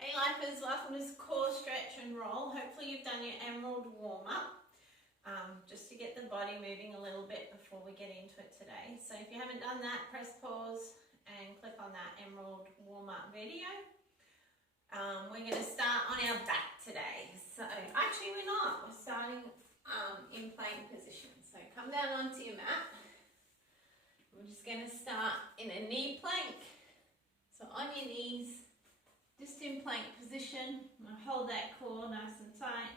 Hey lifers, welcome to core stretch and roll. Hopefully you've done your emerald warm up just to get the body moving a little bit before we get into it today. So if you haven't done that, press pause and click on that emerald warm up video. We're going to start on our back today. So actually we're not, we're starting in plank position. So come down onto your mat. We're just going to start in a knee plank. So on your knees, just in plank position. Hold that core nice and tight.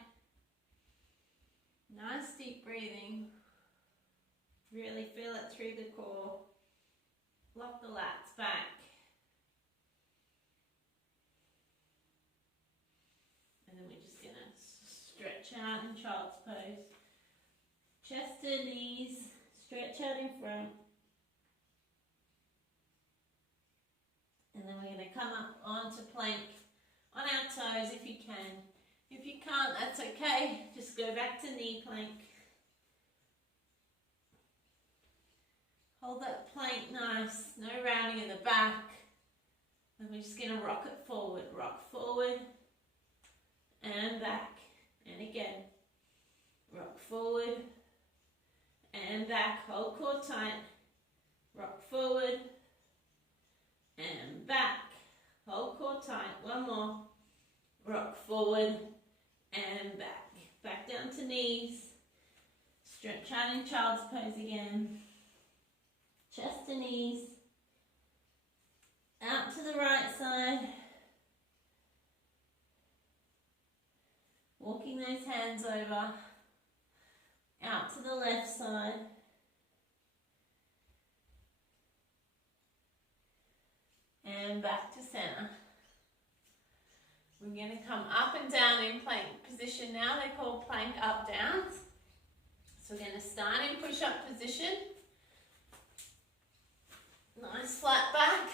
Nice deep breathing. Really feel it through the core. Lock the lats back. And then we're just going to stretch out in child's pose. Chest to knees, stretch out in front. And then we're going to come up onto plank on our toes if you can. If you can't, that's okay. Just go back to knee plank. Hold that plank nice, no rounding in the back. And we're just going to rock it forward. Rock forward and back. And again. Rock forward and back. Hold core tight. Rock forward and back. Hold core tight. One more. Rock forward and back. Back down to knees. Stretch out in child's pose again. Chest to knees. Out to the right side. Walking those hands over. Out to the left side. And back to center. We're going to come up and down in plank position now. They're called plank up downs. So we're going to start in push up position. Nice flat back.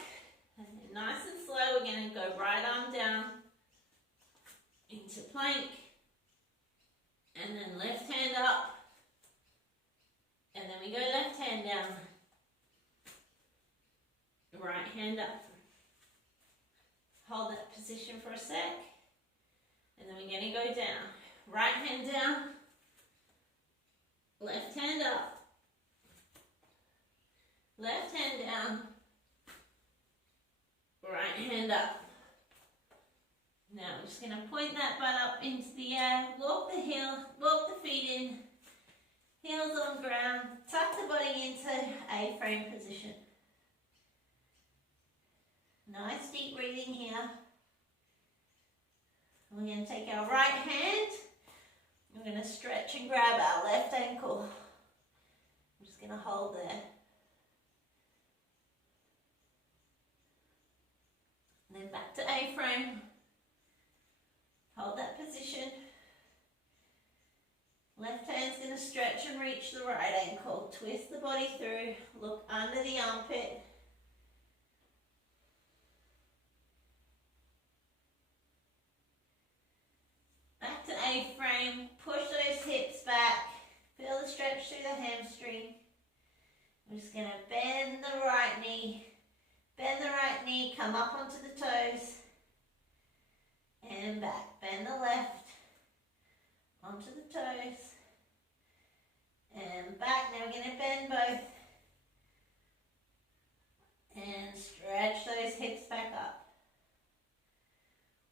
And then nice and slow, we're going to go right arm down into plank. And then left hand up. And then we go left hand down. Right hand up. Hold that position for a sec. And then we're going to go down. Right hand down. Left hand up. Left hand down. Right hand up. Now we're just going to point that butt up into the air. Walk the heel. Walk the feet in. Heels on ground. Tuck the body into A-frame position. Nice deep breathing here. We're going to take our right hand. We're going to stretch and grab our left ankle. I'm just going to hold there. And then back to A-frame. Hold that position. Left hand's going to stretch and reach the right ankle. Twist the body through. Look under the armpit. Back to A-frame, push those hips back, feel the stretch through the hamstring. I'm just going to bend the right knee, come up onto the toes, and back. Bend the left, onto the toes, and back. Now we're going to bend both, and stretch those hips back up.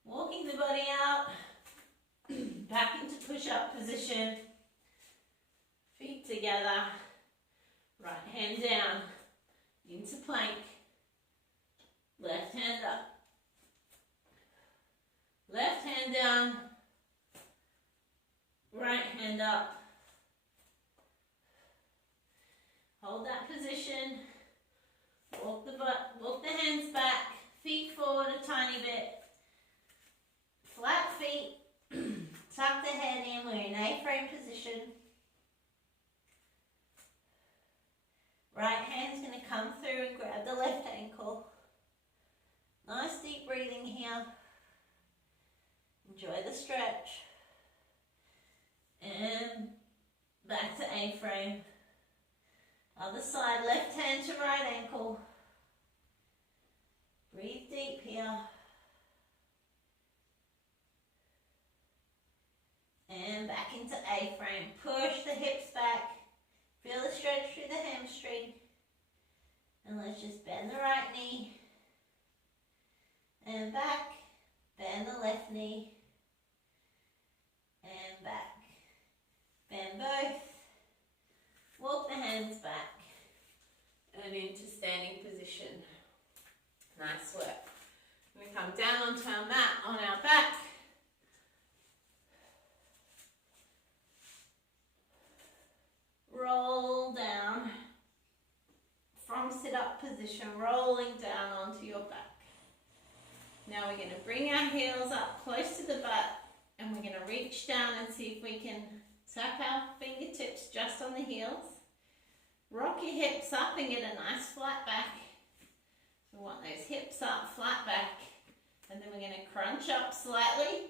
Walking the body out. Back into push-up position, feet together, right hand down, into plank, left hand up, left hand down, right hand up, hold that position, walk the butt, walk the hands back, feet forward a tiny bit, flat feet. Tuck the head in, we're in A-frame position. Right hand's going to come through and grab the left ankle. Nice deep breathing here. Enjoy the stretch. And back to A-frame. Other side, left hand to right ankle. Breathe deep here. and back into A-frame. Push the hips back. Feel the stretch through the hamstring. And let's just bend the right knee. And back. Bend the left knee. And back. Bend both. Walk the hands back. And into standing position. Nice work. We come down onto our mat on our back. Roll down from sit-up position, rolling down onto your back. Now we're going to bring our heels up close to the butt and we're going to reach down and see if we can tap our fingertips just on the heels. Rock your hips up and get a nice flat back. We want those hips up, flat back. And then we're going to crunch up slightly.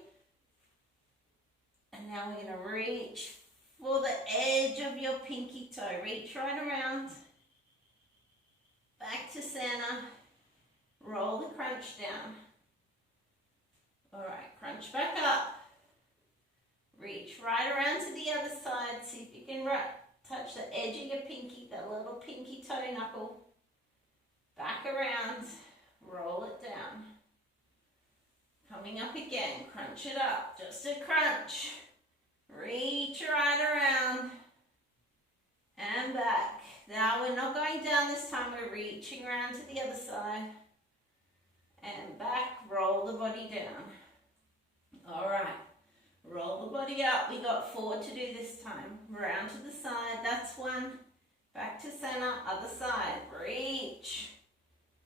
And now we're going to reach for the edge of your pinky toe. Reach right around. Back to center. Roll the crunch down. Alright, crunch back up. Reach right around to the other side. See if you can touch the edge of your pinky, that little pinky toe knuckle. Back around. Roll it down. Coming up again, crunch it up, just a crunch. Reach right around and back. Now we're not going down this time, we're reaching around to the other side. And back, roll the body down. All right, roll the body up. We got 4 to do this time. Round to the side, that's 1. Back to center, other side, reach.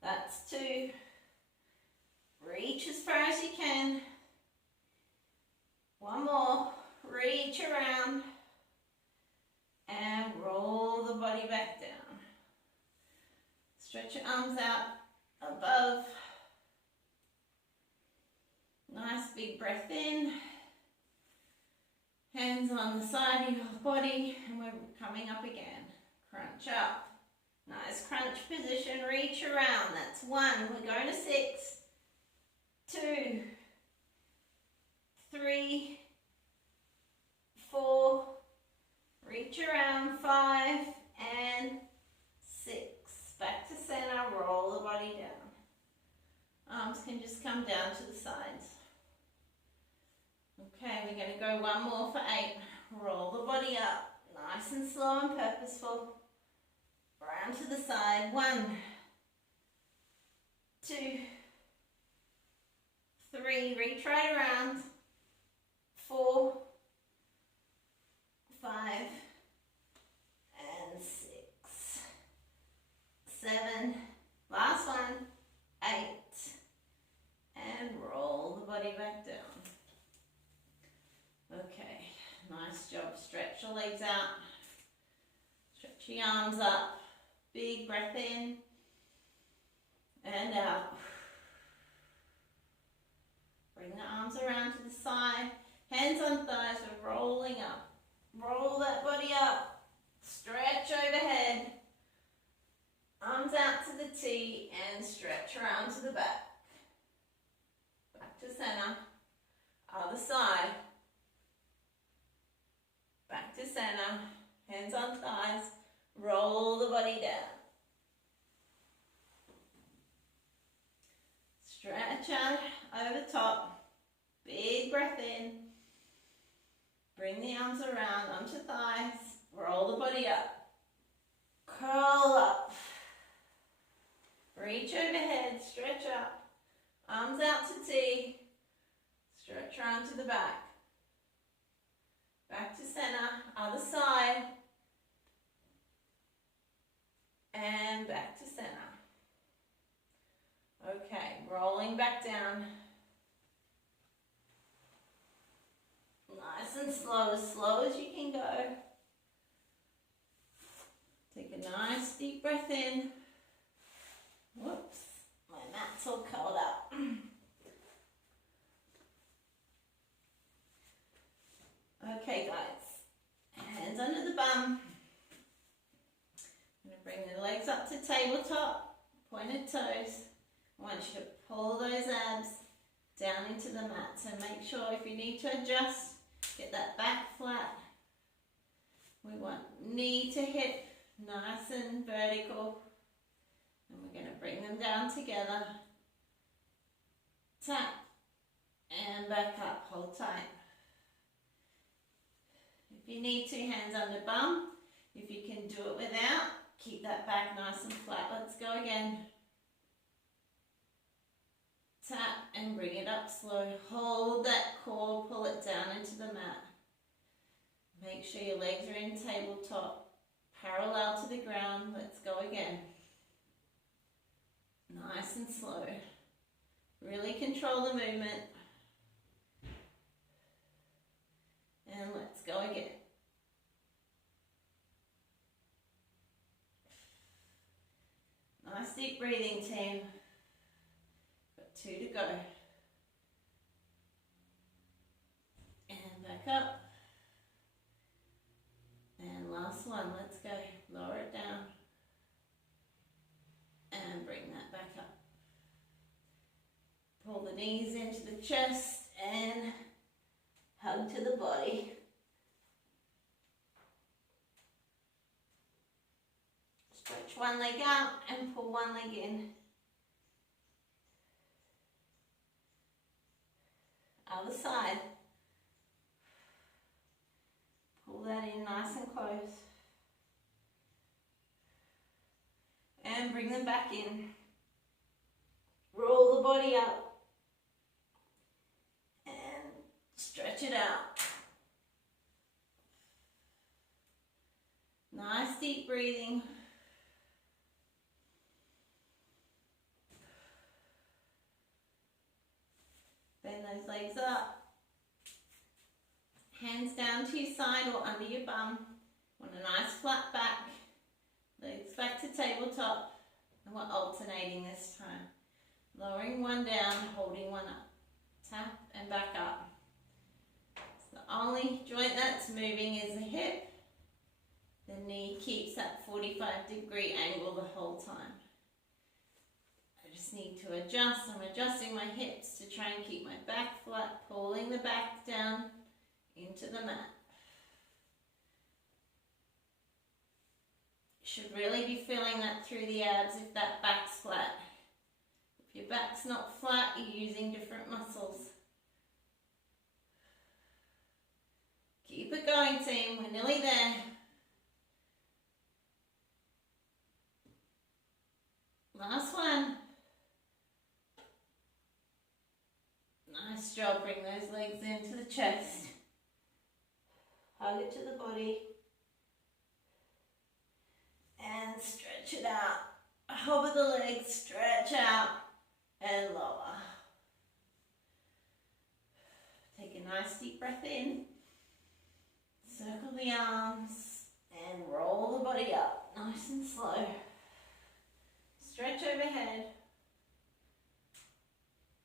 That's 2. Reach as far as you can. 1 more. Reach around. And roll the body back down. Stretch your arms out above. Nice big breath in. Hands on the side of your body. And we're coming up again. Crunch up. Nice crunch position. Reach around. That's 1. We're going to 6. 2, 3, 4, reach around, 5 and 6. Back to center, roll the body down. Arms can just come down to the sides. Okay, we're going to go 1 more for 8. Roll the body up, nice and slow and purposeful. Round to the side, 1, 2, 3, reach right around, 4, 5, and 6, 7, last one, 8, and roll the body back down. Okay, nice job. Stretch your legs out, stretch your arms up, big breath in, and out. Bring the arms around to the side, hands on thighs, we're rolling up. Roll that body up, stretch overhead, arms out to the T and stretch around to the back. Back to center, other side. Back to center, hands on thighs, roll the body down. Stretch out over the top, big breath in. Bring the arms around onto thighs, roll the body up, curl up, reach overhead, stretch up, arms out to T, stretch around to the back, back to center, other side, and back to center. Okay, rolling back down. Nice and slow as you can go. Take a nice deep breath in. Whoops, my mat's all curled up. Okay guys, hands under the bum. I'm going to bring the legs up to tabletop, pointed toes. I want you to pull those abs down into the mat. So make sure if you need to adjust, Get that back flat. We want knee to hip, nice and vertical. And we're going to bring them down together. Tap and back up, hold tight. If you need to, hands under bum. If you can do it without, keep that back nice and flat. Let's go again. Tap and bring it up slow. Hold that core, pull it down into the mat. Make sure your legs are in tabletop, parallel to the ground. Let's go again. Nice and slow. Really control the movement. And let's go again. Nice deep breathing, team. Got 2 to go. And back up. And last one, let's go. Lower it down. And bring that back up. Pull the knees into the chest and hug to the body. Stretch one leg out and pull one leg in. Other side. Pull that in nice and close. And bring them back in. Roll the body up. And stretch it out. Nice deep breathing. Bend those legs up. Hands down to your side or under your bum. Want a nice flat back. Legs back to tabletop. And we're alternating this time. Lowering one down, holding one up. Tap and back up. So the only joint that's moving is the hip. The knee keeps that 45-degree angle the whole time. I just need to adjust. I'm adjusting my hips to try and keep my back flat, pulling the back down into the mat. You should really be feeling that through the abs if that back's flat. If your back's not flat, you're using different muscles. Keep it going, team. We're nearly there. Last one. Nice job. Bring those legs into the chest. Hug it to the body. And stretch it out. Hover the legs, stretch out, and lower. Take a nice deep breath in. Circle the arms and roll the body up, nice and slow. Stretch overhead.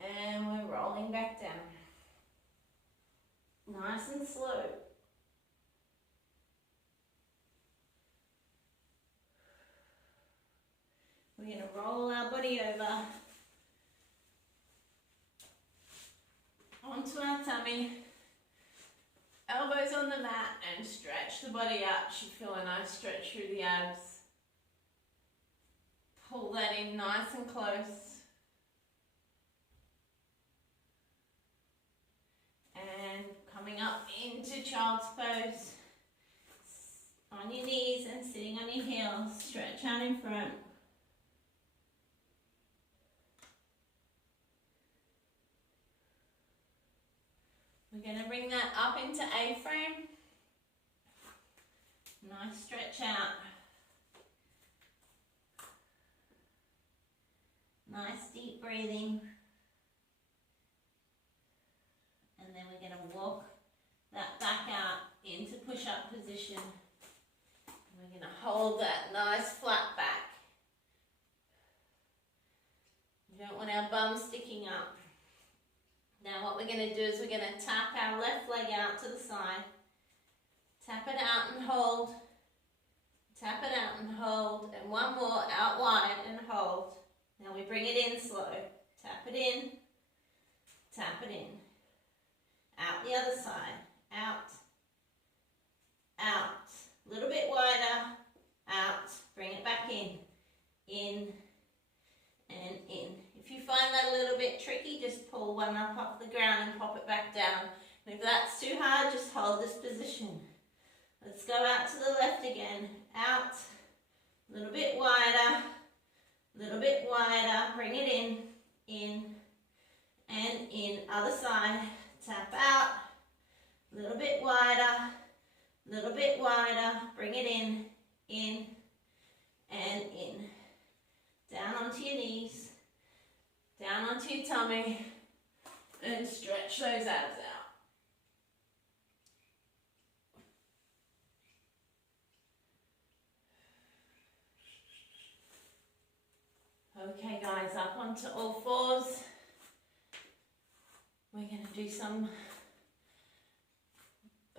And we're rolling back down. Nice and slow. We're going to roll our body over onto our tummy. Elbows on the mat and stretch the body out. Should feel a nice stretch through the abs. Pull that in nice and close. And coming up into child's pose. On your knees and sitting on your heels. Stretch out in front. We're going to bring that up into A-frame. Nice stretch out. Nice deep breathing. And then we're going to walk that back out into push-up position. And we're going to hold that nice flat back. We don't want our bum sticking up. Now what we're going to do is we're going to tap our left leg out to the side. Tap it out and hold. Tap it out and hold. And one more, out wide and hold. Now we bring it in slow. Tap it in. Tap it in. Out the other side. Out one up off the ground and pop it back down. And if that's too hard, just hold this position. Let's go out to the left again. Out, a little bit wider, bring it in, and in. Other side, tap out, a little bit wider, bring it in, and in. Down onto your knees, down onto your tummy, and stretch those abs out. Okay guys, up onto all fours. We're going to do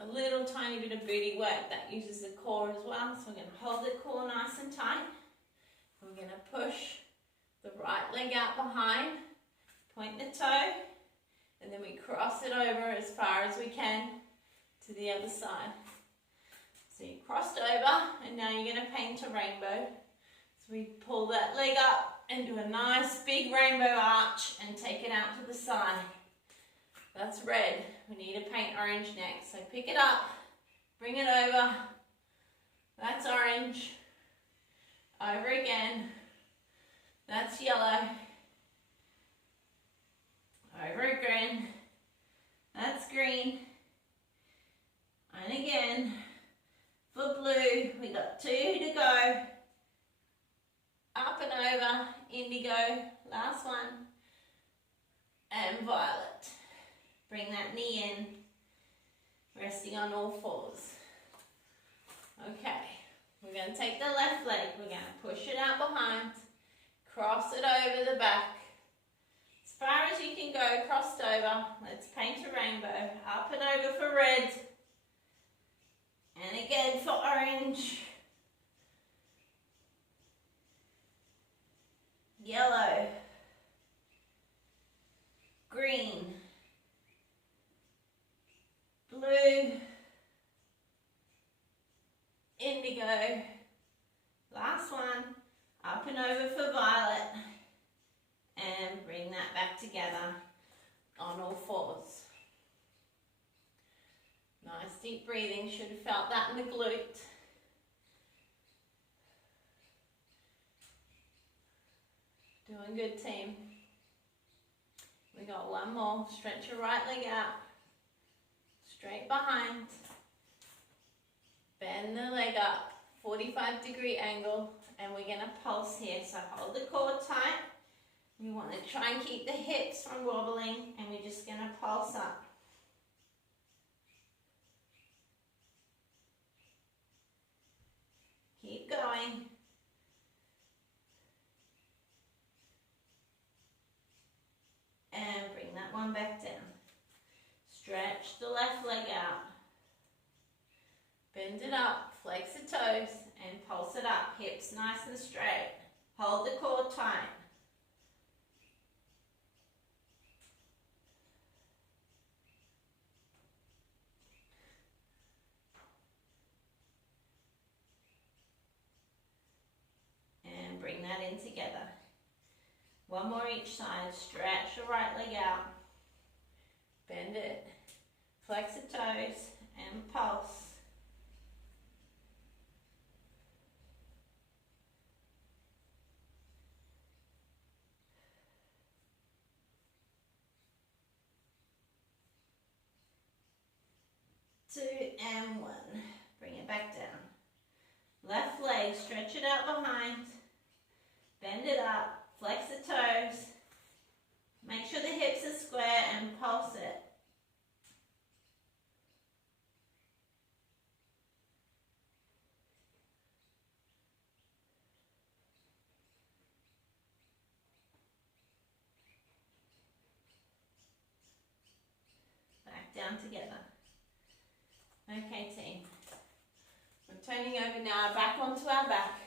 a little tiny bit of booty work that uses the core as well. So we're going to hold the core nice and tight. We're going to push the right leg out behind, point the toe, and then we cross it over as far as we can to the other side. So you crossed over, and now you're going to paint a rainbow. So we pull that leg up and do a nice big rainbow arch and take it out to the side. That's red. We need to paint orange next. So pick it up, bring it over. That's orange. Over again. That's yellow. Over again. That's green. And again. For blue, we got 2 to go. Up and over, indigo, last one. And violet. Bring that knee in, resting on all fours. Okay, we're going to take the left leg, we're going to push it out behind, cross it over the back. As far as you can go, crossed over. Let's paint a rainbow. Up and over for red. And again for orange. Yellow. Green. Blue, indigo, last one, up and over for violet, and bring that back together on all fours. Nice deep breathing, should have felt that in the glute. Doing good, team. We got one more, stretch your right leg out. Straight behind, bend the leg up, 45-degree angle, and we're going to pulse here. So hold the core tight. We want to try and keep the hips from wobbling, and we're just going to pulse up. Keep going. And bring that one back down. Stretch the left leg out. Bend it up, flex the toes, and pulse it up. Hips nice and straight. Hold the core tight. And bring that in together. One more each side. Stretch the right leg out. Bend it. Flex the toes and pulse. Two and one. Bring it back down. Left leg, stretch it out behind. Bend it up. Flex the toes. Make sure the hips are square and pulse it. Back down together. Okay, team. We're turning over now, back onto our back.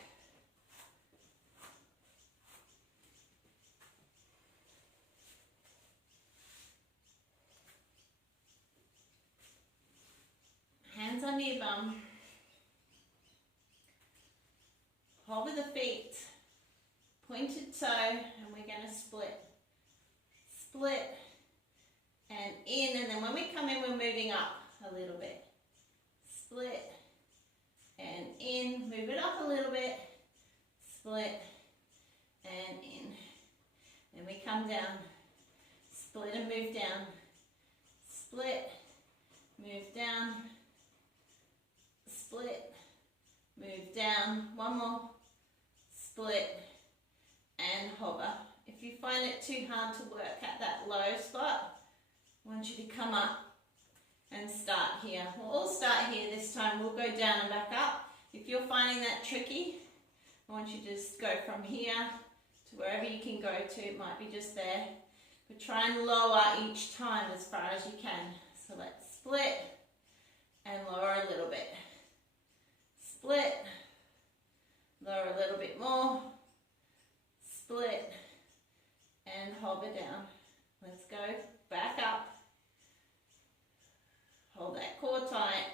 Hands under your bum. Hold with the feet. Pointed toe, and we're going to split. Split then when we come in, we're moving up a little bit. Split and in, move it up a little bit, split and in. Then we come down, split and move down, split, move down, split, move down. One more, split and hover. If you find it too hard to work at that low spot, I want you to come up and start here. We'll all start here this time. We'll go down and back up. If you're finding that tricky, I want you to just go from here to wherever you can go to. It might be just there. But try and lower each time as far as you can. So let's split and lower a little bit. Split, lower a little bit more. Split and hover down. Let's go back up. Hold that core tight.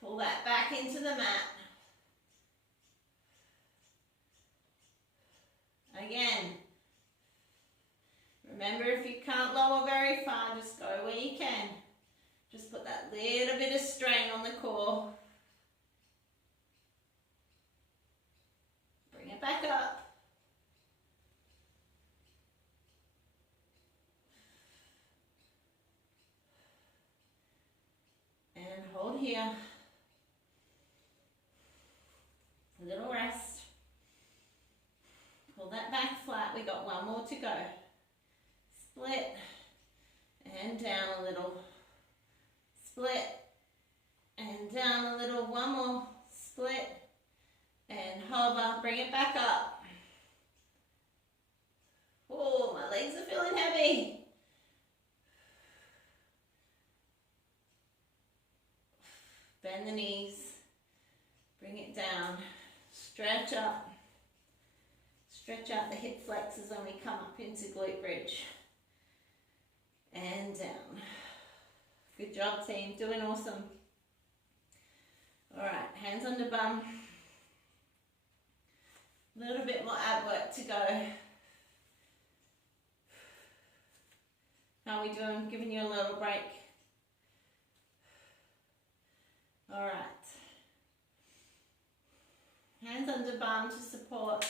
Pull that back into the mat. Again. Remember, if you can't lower very far, just go where you can. Just put that little bit of strain on the core. Bring it back up. And hold here. A little rest. Pull that back flat. We got one more to go. Split and down a little. Split and down a little. One more. Split and hover. Bring it back up. Oh, my legs are feeling heavy. Bend the knees. Bring it down. Stretch up. Stretch out the hip flexors when we come up into glute bridge. And down. Good job, team. Doing awesome. All right, hands under bum. A little bit more ab work to go. How are we doing? Giving you a little break. All right. Hands under bum to support.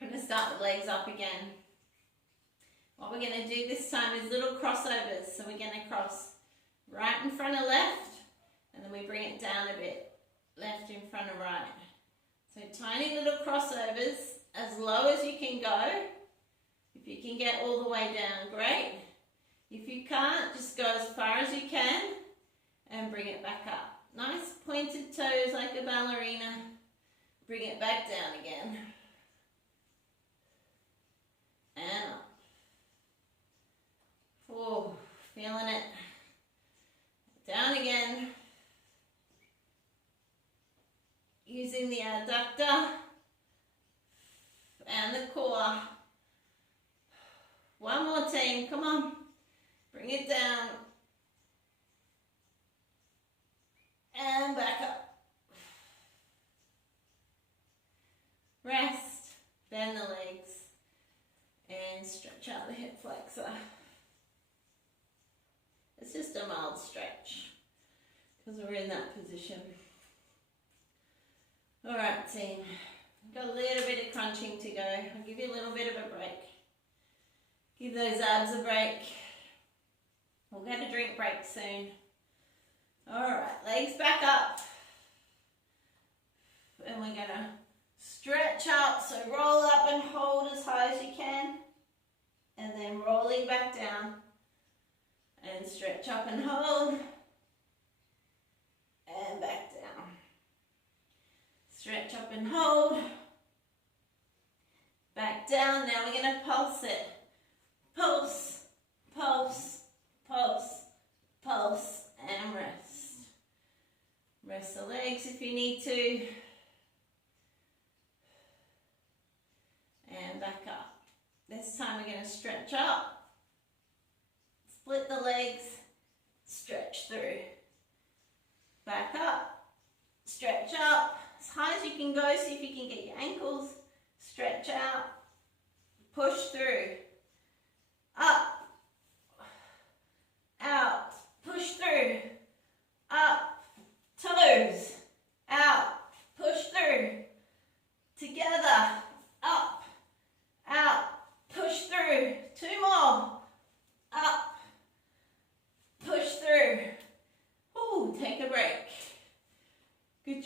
I'm going to start the legs up again. What we're going to do this time is little crossovers. So we're going to cross right in front of left, and then we bring it down a bit. Left in front of right. So tiny little crossovers, as low as you can go. If you can get all the way down, great. If you can't, just go as far as you can and bring it back up. Nice pointed toes like a ballerina. Bring it back down again. And up. Oh, feeling it. Down again. Using the adductor and the core. One more team, come on. Bring it down. And back up. Rest, bend the legs, and stretch out the hip flexor. It's just a mild stretch because we're in that position. All right, team. We've got a little bit of crunching to go. I'll give you a little bit of a break. Give those abs a break. We'll get a drink break soon. All right, legs back up. And we're going to stretch up. So roll up and hold as high as you can. And then rolling back down. And stretch up and hold. And back down. Stretch up and hold. Back down. Now we're going to pulse it. Pulse, pulse, pulse, pulse, and rest. Rest the legs if you need to. And back up. This time we're going to stretch up. Split the legs. Stretch through. Back up. Stretch up. As high as you can go. See if you can get your ankles. Stretch out. Push through. Up. Out.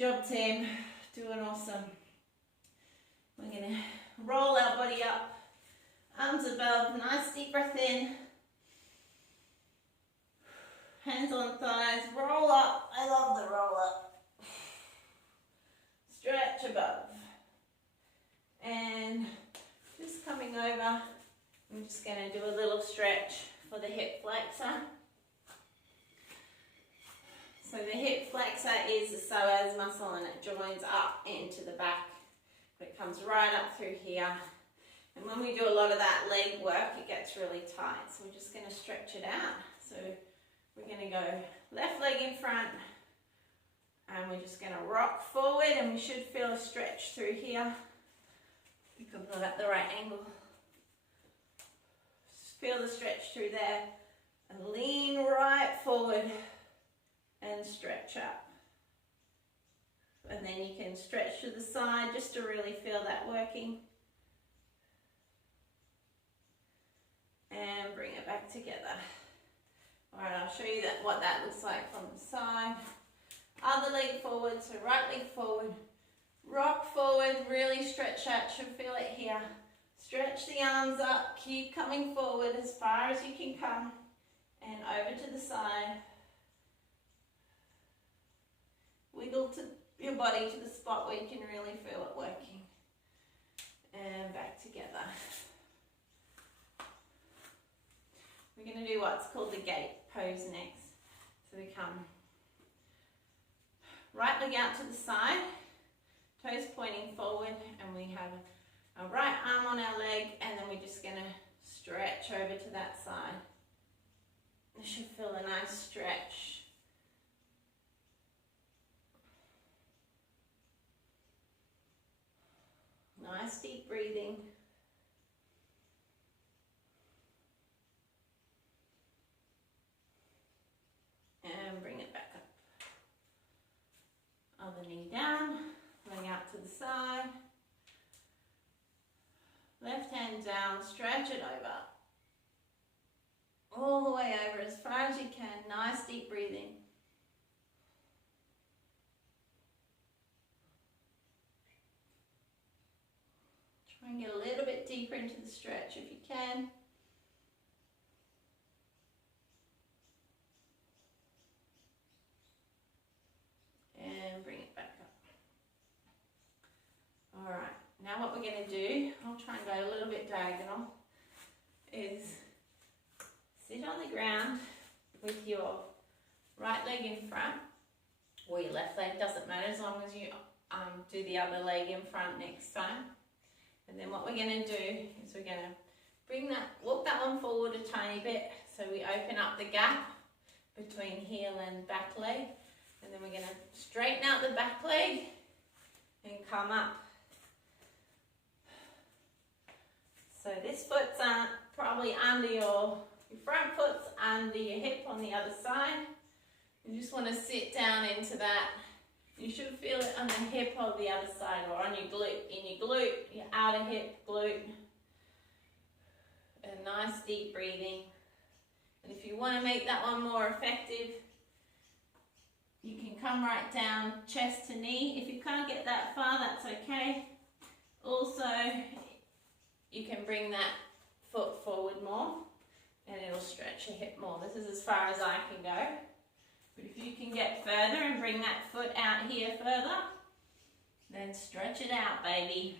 job, team. Doing awesome. We're going to roll our body up, arms above, nice deep breath in. Hands on thighs, roll up. I love the roll up. Stretch above. And just coming over, I'm just going to do a little stretch for the hip flexor. So the hip flexor is the psoas muscle and it joins up into the back. It comes right up through here. And when we do a lot of that leg work, it gets really tight. So we're just going to stretch it out. So we're going to go left leg in front. And we're just going to rock forward and we should feel a stretch through here. Because we're at the right angle. Just feel the stretch through there. And lean right forward. And stretch up. And then you can stretch to the side just to really feel that working. And bring it back together. Alright, I'll show you what that looks like from the side. Other leg forward, so right leg forward. Rock forward, really stretch out, should feel it here. Stretch the arms up, keep coming forward as far as you can come. And over to the side. Wiggle to your body to the spot where you can really feel it working. And back together. We're going to do what's called the gate pose next. So we come right leg out to the side, toes pointing forward, and we have a right arm on our leg, and then we're just going to stretch over to that side. You should feel a nice stretch. Nice deep breathing. And bring it back up. Other knee down, leg out to the side. Left hand down, stretch it over. All the way over as far as you can. Nice deep breathing. Try and get a little bit deeper into the stretch if you can. And bring it back up. Alright, now what we're going to do, I'll try and go a little bit diagonal, is sit on the ground with your right leg in front, or your left leg, doesn't matter as long as you do the other leg in front next time. And then what we're going to do is we're going to walk that one forward a tiny bit so we open up the gap between heel and back leg. And then we're going to straighten out the back leg and come up. So this foot's probably under your front foot's under your hip on the other side. You just want to sit down into that. You should feel it on the hip of the other side or on your glute, your outer hip, glute. And nice deep breathing. And if you want to make that one more effective, you can come right down, chest to knee. If you can't get that far, that's okay. Also, you can bring that foot forward more and it'll stretch your hip more. This is as far as I can go. But if you can get further and bring that foot out here further, then stretch it out, baby.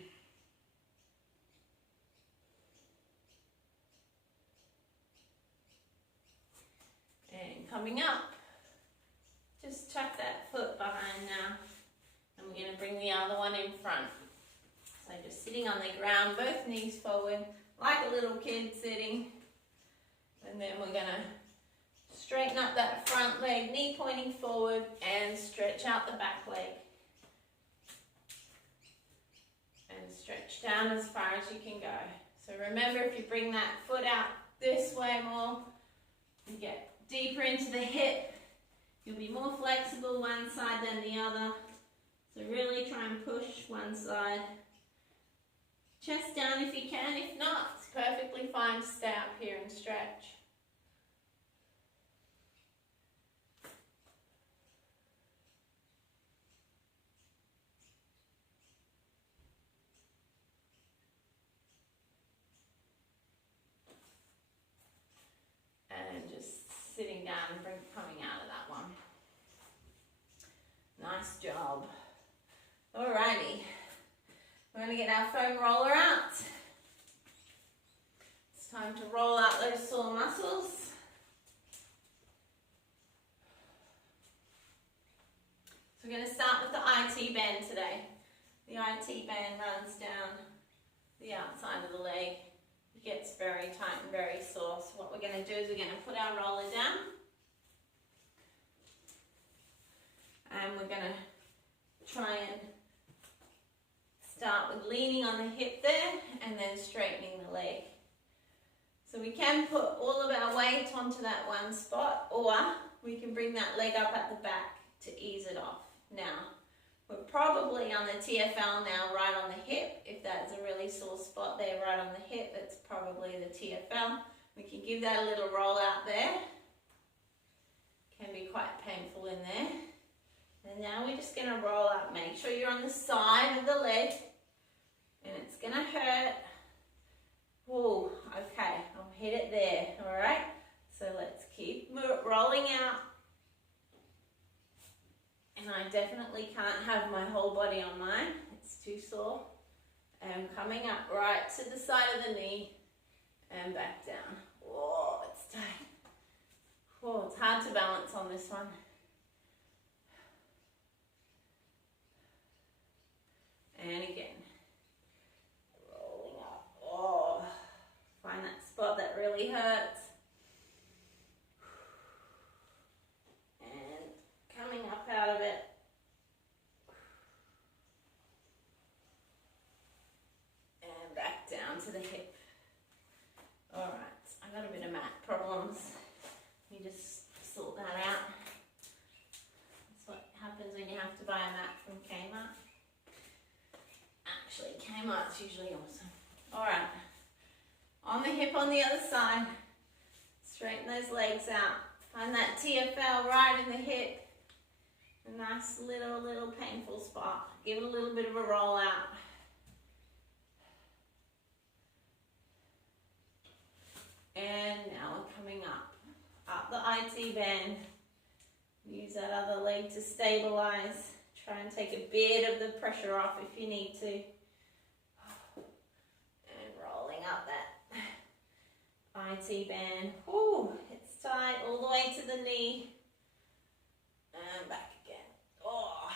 And coming up, just tuck that foot behind now. And we're going to bring the other one in front. So just sitting on the ground, both knees forward, like a little kid sitting. And then we're going to straighten up that front leg, knee pointing forward, and stretch out the back leg. And stretch down as far as you can go. So remember, if you bring that foot out this way more, you get deeper into the hip. You'll be more flexible one side than the other. So really try and push one side. Chest down if you can. If not, it's perfectly fine to stay up here and stretch. sitting down and coming out of that one. Nice job. Alrighty, we're going to get our foam roller out. It's time to roll out those sore muscles. So we're going to start with the IT band today. The IT band runs down the outside of the leg. It gets very tight and very sore. So what we're going to do is we're going to put our roller down. And we're going to try and start with leaning on the hip there and then straightening the leg. So we can put all of our weight onto that one spot, or we can bring that leg up at the back to ease it off. Now, we're probably on the TFL now, right on the hip. If that's a really sore spot there, right on the hip, that's probably the TFL. We can give that a little roll out there. Can be quite painful in there. And now we're just going to roll up. Make sure you're on the side of the leg. And it's going to hurt. Oh, okay. I'll hit it there. All right. So let's keep rolling out. And I definitely can't have my whole body on mine. It's too sore. And coming up right to the side of the knee and back down. Oh, it's tight. Oh, it's hard to balance on this one. And again. Rolling up. Oh, find that spot that really hurts. And coming up out of it. And back down to the hip. All right, I got a bit of mat problems. You just sort that out. That's what happens when you have to buy a mat from Kmart. Actually, Kmart's usually awesome. All right, on the hip on the other side. Straighten those legs out. Find that TFL right in the hip. A nice little painful spot. Give it a little bit of a roll out. And now we're coming up the IT band. Use that other leg to stabilize. Try and take a bit of the pressure off if you need to. And rolling up that IT band. Ooh, it's tight all the way to the knee. And back again. Oh.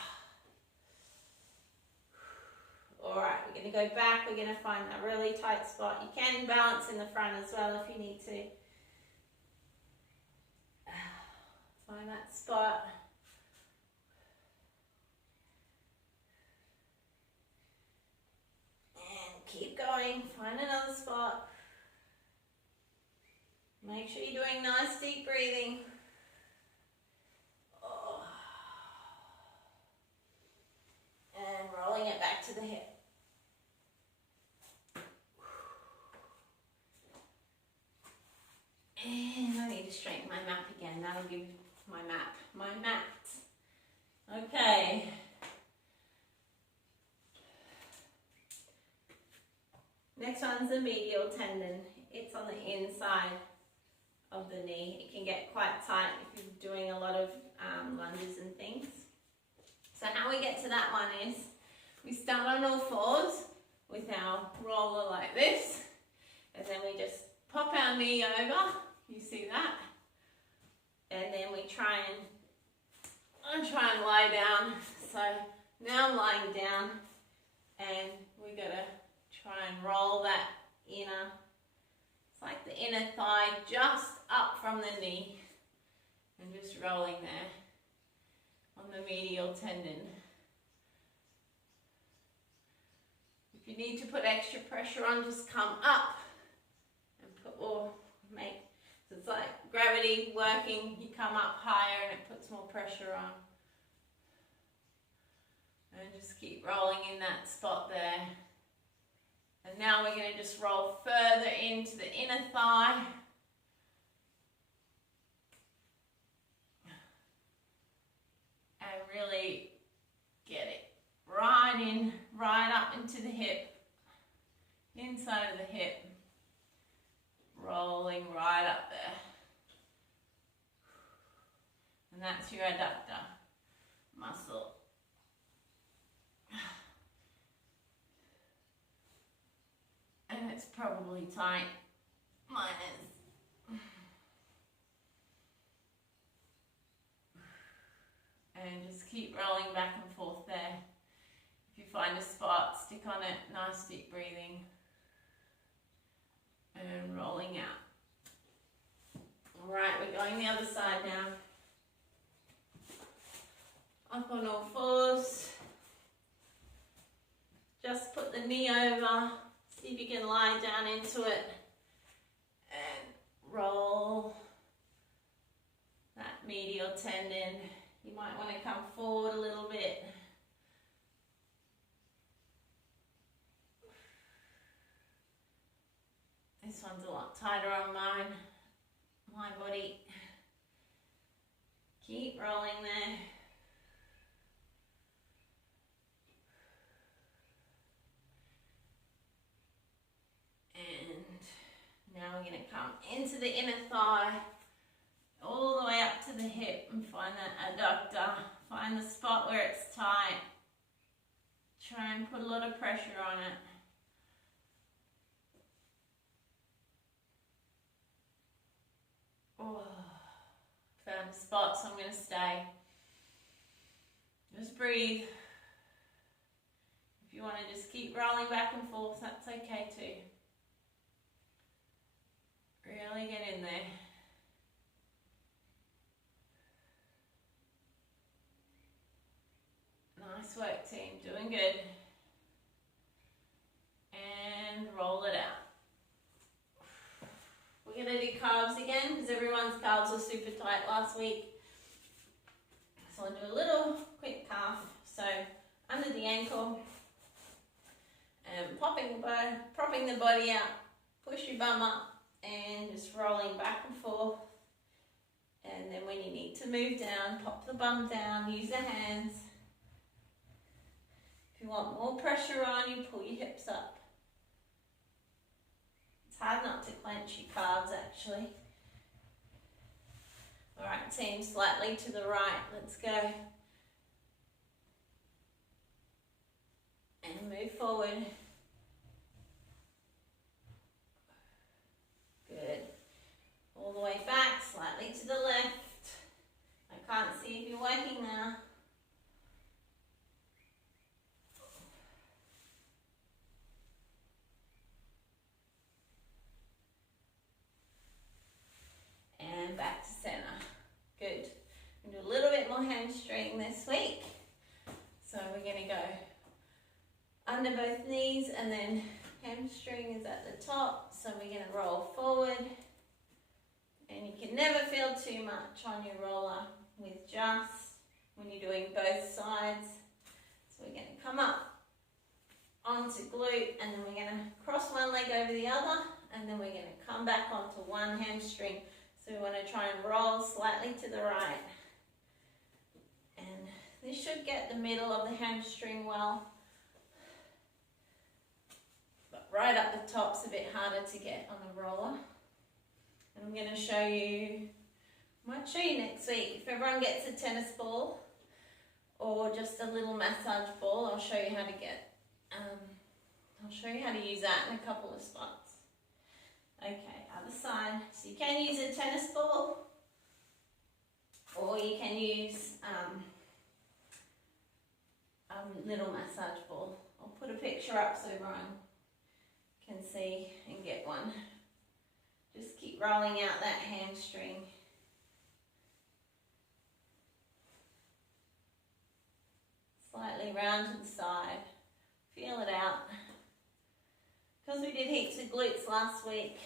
All right, we're going to go back. We're going to find that really tight spot. You can balance in the front as well if you need to. Find that spot. And keep going. Find another spot. Make sure you're doing nice deep breathing. Oh. And rolling it back to the hip. And I need to straighten my map again. That'll give my mat. Okay. Next one's the medial tendon. It's on the inside of the knee. It can get quite tight if you're doing a lot of lunges and things. So how we get to that one is we start on all fours with our roller like this, and then we just pop our knee over. You see that? And then we try and lie down. So now I'm lying down, and we gotta try and roll that inner. It's like the inner thigh just up from the knee, and just rolling there on the medial tendon. If you need to put extra pressure on, just come up and put, or make. So it's like gravity working, you come up higher and it puts more pressure on. And just keep rolling in that spot there. And now we're going to just roll further into the inner thigh. And really get it right in, right up into the hip. Inside of the hip. Rolling right up there. that's your adductor muscle. And it's probably tight. Mine is. And just keep rolling back and forth there. If you find a spot, stick on it, nice deep breathing. And rolling out. Alright, we're going the other side now. Up on all fours. Just put the knee over. See if you can lie down into it. And roll that medial tendon. You might want to come forward a little bit. This one's a lot tighter on my body. Keep rolling there. And now we're going to come into the inner thigh, all the way up to the hip, and find that adductor. Find the spot where it's tight. Try and put a lot of pressure on it. Oh, found a spot, so I'm going to stay. Just breathe. If you want to just keep rolling back and forth, that's okay too. Really get in there. Nice work, team. Doing good. And roll it out. We're going to do calves again because everyone's calves were super tight last week. So I'll do a little quick calf. So under the ankle and propping the body out. Push your bum up and just rolling back and forth. And then when you need to move down, pop the bum down, use the hands. If you want more pressure on, you pull your hips up. It's hard not to clench your calves actually. Alright team, slightly to the right, let's go. And move forward. Good. All the way back, slightly to the left. I can't see if you're working now. And back to center. Good. We're going to do a little bit more hamstring this week. So we're going to go under both knees and then hamstring is at the top. So we're going to roll forward. And you can never feel too much on your roller with just when you're doing both sides. So we're going to come up onto glute and then we're going to cross one leg over the other and then we're going to come back onto one hamstring. So we want to try and roll slightly to the right. And this should get the middle of the hamstring well. But right up the top's a bit harder to get on a roller. And I'm going to show you, might show you next week, if everyone gets a tennis ball or just a little massage ball, I'll show you how to get, I'll show you how to use that in a couple of spots. Okay, other side. So you can use a tennis ball or you can use a little massage ball. I'll put a picture up so everyone can see and get one. Just keep rolling out that hamstring. Slightly round to the side. Feel it out. Because we did heaps of glutes last week,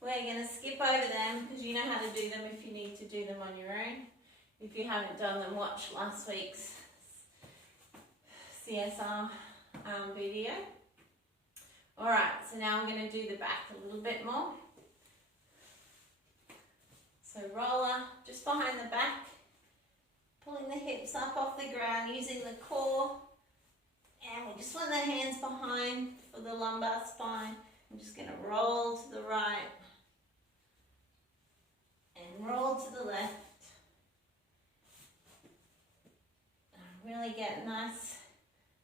we're going to skip over them because you know how to do them if you need to do them on your own. If you haven't done them, watch last week's CSR video. Alright, so now I'm going to do the back a little bit more. So roller just behind the back, pulling the hips up off the ground, using the core. And we just want the hands behind for the lumbar spine. I'm just going to roll to the right and roll to the left. really get nice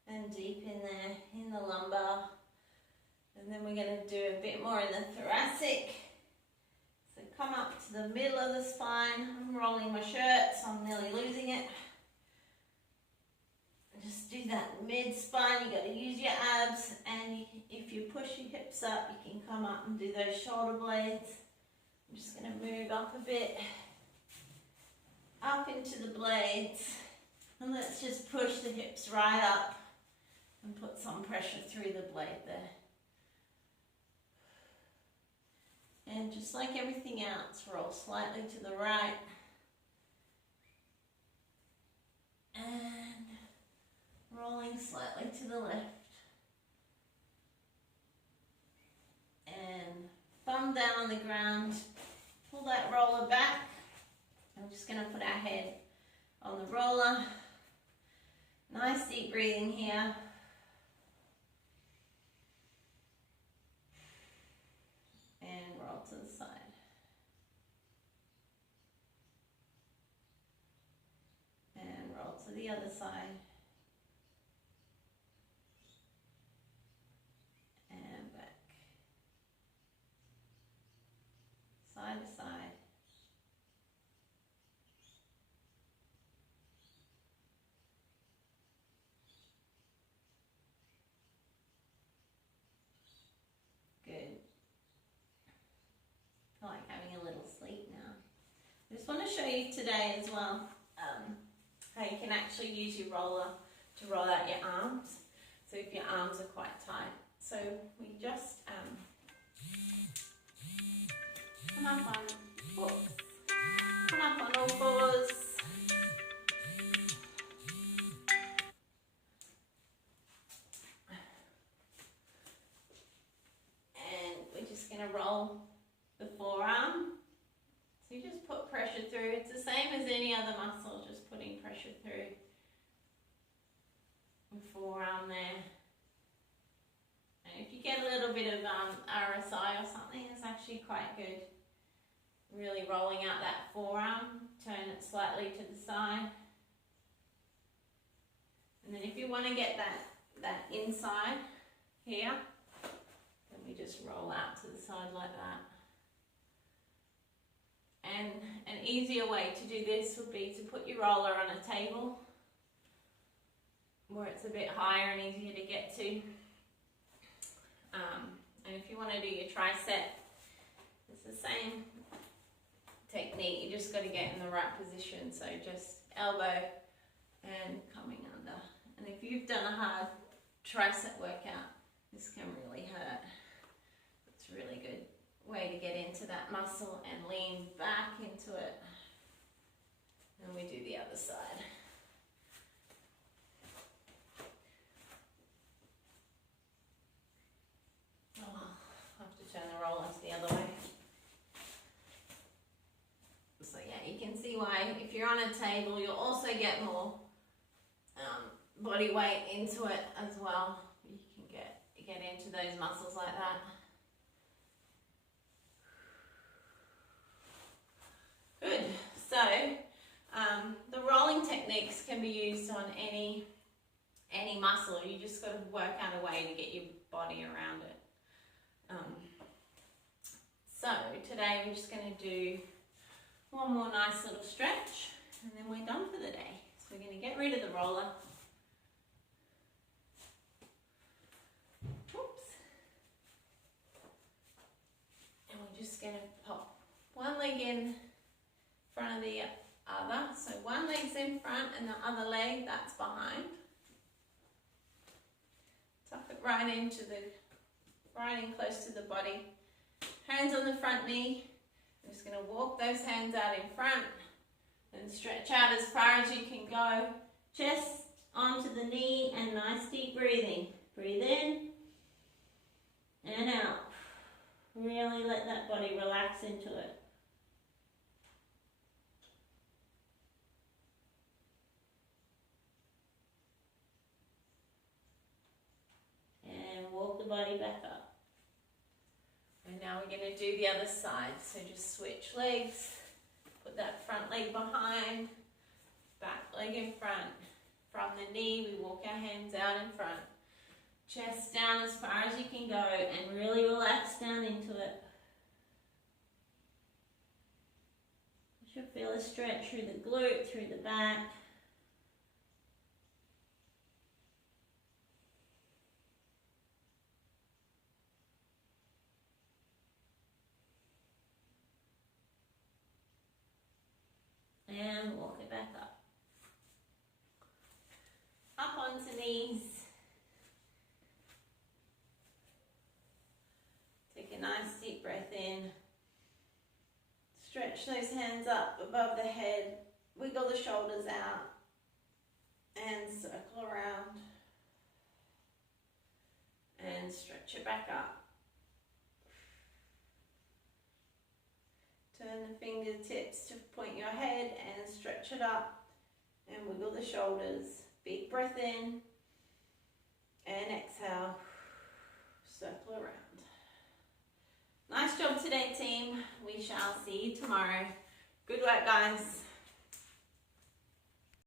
and deep in there, in the lumbar. And then we're going to do a bit more in the thoracic. So come up to the middle of the spine. I'm rolling my shirt, so I'm nearly losing it. Just do that mid-spine. You've got to use your abs, and if you push your hips up, you can come up and do those shoulder blades. I'm just going to move up a bit, up into the blades, and let's just push the hips right up and put some pressure through the blade there. And just like everything else, roll slightly to the right. And rolling slightly to the left. And thumb down on the ground. Pull that roller back. I'm just going to put our head on the roller. Nice deep breathing here. And roll to the side. And roll to the other side. And back. Side to side. Like having a little sleep now. I just want to show you today as well how you can actually use your roller to roll out your arms. So if your arms are quite tight. So we just come up on all fours. And we're just going to roll the forearm. So you just put pressure through. It's the same as any other muscle, just putting pressure through the forearm there. And if you get a little bit of RSI or something, it's actually quite good. Really rolling out that forearm, turn it slightly to the side. And then if you want to get that inside here, then we just roll out to the side like that. And an easier way to do this would be to put your roller on a table where it's a bit higher and easier to get to. And if you want to do your tricep, it's the same technique. You just got to get in the right position. So just elbow and coming under. And if you've done a hard tricep workout, this can really hurt. It's really good way to get into that muscle and lean back into it. And we do the other side. Oh, I'll have to turn the rollers the other way. So yeah, you can see why if you're on a table, you'll also get more body weight into it as well. You can get into those muscles like that. Good. So the rolling techniques can be used on any muscle. You just got to work out a way to get your body around it. So today we're just going to do one more nice little stretch, and then we're done for the day. So we're going to get rid of the roller. Oops. And we're just going to pop one leg in front of the other. So one leg's in front and the other leg, that's behind. Tuck it right in close to the body. Hands on the front knee. I'm just going to walk those hands out in front and stretch out as far as you can go. Chest onto the knee and nice deep breathing. Breathe in and out. Really let that body relax into it. And walk the body back up. And now we're going to do the other side. So just switch legs. Put that front leg behind, back leg in front From the knee, we walk our hands out in front. Chest down as far as you can go and really relax down into it. You should feel a stretch through the glute, through the back. And walk it back up. Up onto knees. Take a nice deep breath in. Stretch those hands up above the head. Wiggle the shoulders out. And circle around. And stretch it back up. Turn the fingertips to point your head and stretch it up. And wiggle the shoulders. Big breath in. And exhale. Circle around. Nice job today, team. We shall see you tomorrow. Good work, guys.